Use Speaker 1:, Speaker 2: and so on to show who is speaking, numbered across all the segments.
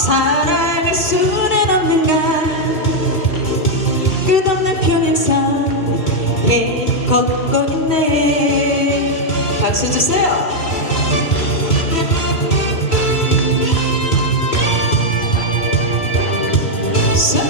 Speaker 1: 사랑할 수는 없는가? 끝없는 평행선에 걷고 있네. 박수 주세요. 자.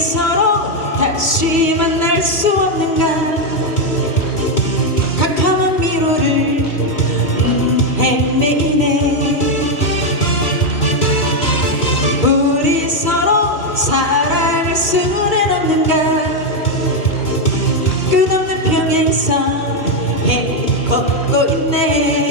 Speaker 1: 서로 다시 만날 수 없는가? 캄캄한 미로를 음, 헤매이네. 우리 서로 사랑할 수는 없는가? 끝없는 평행선에 걷고 있네